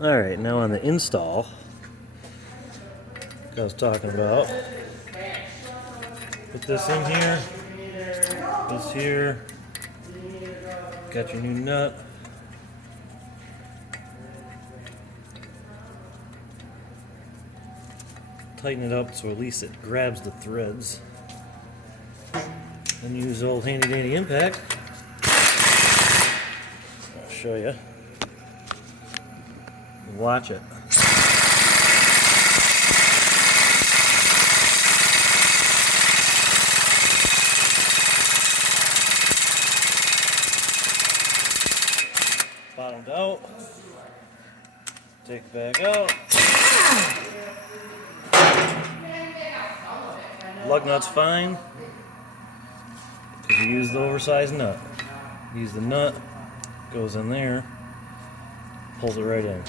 Alright, now on the install, like I was talking about, put this in here, this here, got your new nut. Tighten it up so at least it grabs the threads. Then use the old handy dandy impact. I'll show you. Watch it. Bottomed out. Take it back out. Lug nut's fine because you use the oversized nut. Use the nut, goes in there, pulls it right in.